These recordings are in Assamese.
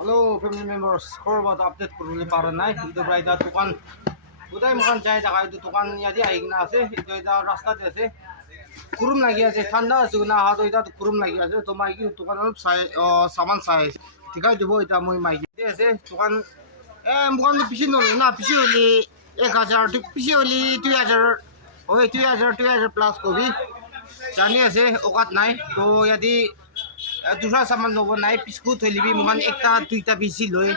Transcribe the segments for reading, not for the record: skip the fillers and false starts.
Halo family members, korban update kuruli para nai. Itu berada tukan. Udah makan cai dah itu tukan ya dia aing nase. Itu itu rasta dia se. Kurum lagi ase. Thanda sugna hado itu kurum lagi ase. To mai ki tukan alup sai saman sai. Tiga dibo itu moi mai ki. Dia se tukan. Bukan tu pisin dulu na pisin oli 1000 tu pisin oli 2000. Oh 2000 plus kobi. Jani ase okat nai. To jadi दूसरा सामान लोगों नाइ बिस्कुट थैली मुगान एकटा दुईटा बिसि लय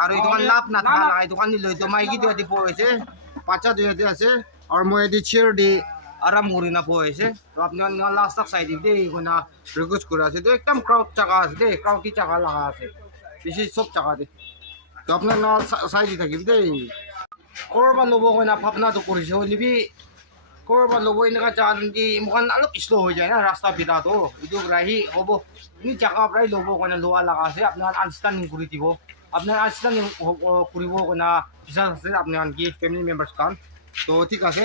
और दुकान लाभ ना थाला दुकान लय तो माइकी दिया पोसे पाचा दिया আছে और মই এদি চেয়ার দি আরাম করি না পোয়েছে তো আপনি লাস্ট তক সাইড দে কোনা রিকোয়েস্ট করে আছে তো একদম ক্রাউড জায়গা আছে দে ক্রাউডি জায়গা লাগা আছে বেশি সব জায়গা দে তো আপনার না সাইড থাকিব দে করবা লব কোনা ভাবনা তো করিছে হলিবি korban lobo ini ka chan di mukan alop slow ho jay na rasta pita to itu grahi hobo ini jaka prai lobo ko na loa laga se apna understanding kuri dibo apna understanding kuribo ko na bisa se apna ki family members kan to ঠিক আছে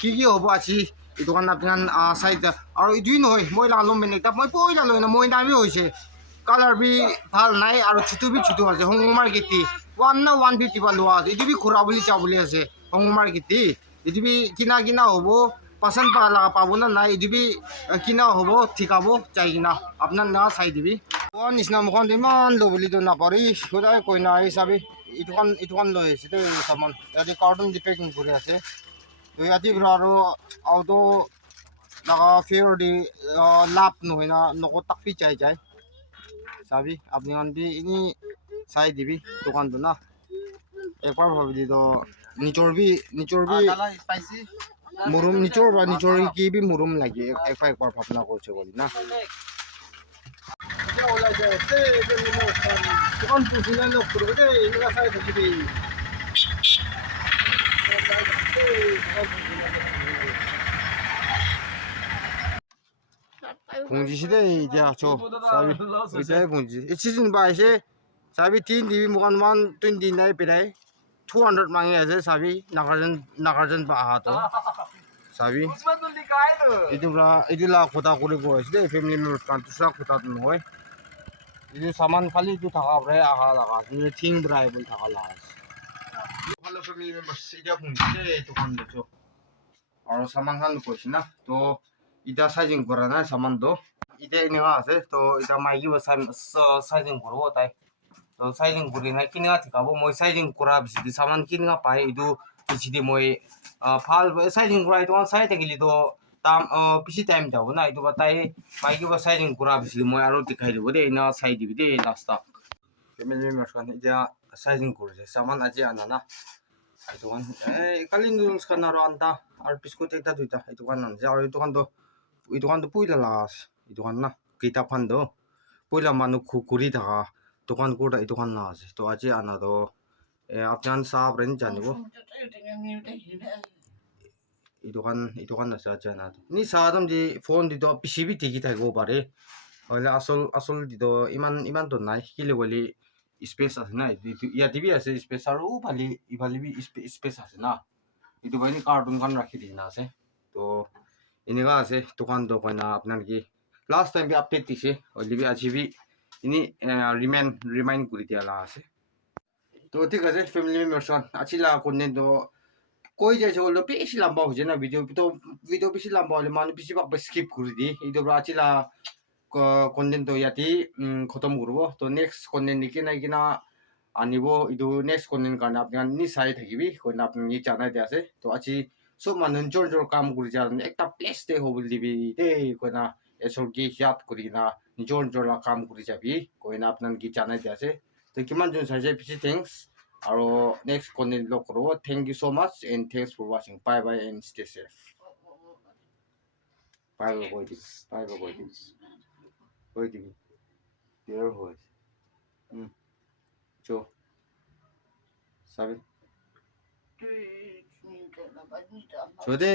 কি কি হবো আছি itu kan apna side aro itu নহয় মই la lom menita moi poila loi na moi nami hoise color bi bhal nai aro chutu bi chutu ase hongmar giti 1 na 150 ba loa itu bi khura boli cha boli ase hongmar giti itu bi kina hobo pasan pa laga pabo na na itu bi kina hobo thikabo chai kina apnar na sai dibi one isna mukhan deman lo boli to na pari sodai koi na hisabe itu kan lo ase te saman yadi carton di packing kore ase to yadi aro auto laga fair di lap no hina noko takpi chai chai sabi apni kan bi ini sai dibi dukan to na একবার ভাবি তো নিচর বি স্পাইসি মুরুম নিচর বা নিচর কি বি মুরুম লাগে একবার ভাবনা করছে বলি না তখন পুষিনা লোক করবে রে এগুলা সাই থাকিবি 봉지시대 이제 저 사비 의자에 봉지 이 시즌 바이세 사비 틴 디비 무간 만 틴디 나이 베라이 200 मांगे ऐसे सभी नागार्जुन बाहा तो सभी इधर ला खोता कोरे को ऐसे फैमिली में कान दूसरा खोता तो नहीं इधर सामान खाली तो थका रहे आहा लगा इधर थिंग ड्राइव बोल थका लगा हेलो फैमिली मेंबर्स इधर पुंजे दुकान देखो और सामान खान कोई ना तो इधर साइजिंग करा ना सामान तो इधर नहीं आसे तो इधर माइकी वो साइजिंग करो होता है तो साइजिंग करी ना किने थिकाबो moi साइजिंग करा बिदि सामान किने पाए इदु बिदि moi फाल साइजिंग करा तो साइड तकिलि तो ताम पिसि टाइम जाबो ना इदु बताइ माइकी बो साइजिंग करा बिदि moi आरो दिखाइलबो दे ना साइड दिबि दे लास्ट फैमिली मेंबर्स खान इजा साइजिंग करजे सामान आजि आना ना इदु खान काली नुडल्स खान आरो आन्ता आरो बिस्कुट एकटा दुइटा इदु खान जा आरो इदु खान तो पुइला लास इदु खान ना किता फान दो पुइला मानु खुकुरी थाका दुकान कोटा दुकान ना আছে তো আজি আনা তো আপনার সাহেব রেন জানিবো এই দোকান আছে আজি আনা নি সাদম দি ফোন দি তো পিসিবি টিকি থাকবো পারে হলে আসল দি তো ইমান তো নাই কিলে বলি স্পেস আছে না ইয়া টিভি আছে স্পেস আর ও ইভালি বি স্পেস আছে না ইটো বাইনি কার্টুন কান রাখি দি না আছে তো এনেকা আছে দোকান তো কইনা আপনার কি লাস্ট টাইম বি আপডেট দিছে হলিবি আজি B ini remind kuri dia lah ase to ঠিক আছে family members achila content to koi jai cholo beshi lamba hoje na video beshi lamba hole manu beshi bak skip kuri di ido bra achila content to yati khotom kurbo to next content nikina ikina anibo ido next content karna apni ni sai thakibi koina apni ni chana de ase to achi so manun jor kam kuri jar ekta place te hobul dibi de koina esol ki hiat kuri na jor la kam kuri jabi koina apnan ki chana de ase to kiman jon sai pisi thanks aro next content lo koro thank you so much and thanks for watching bye bye and stay safe bye bye boy there was jo sabe Jode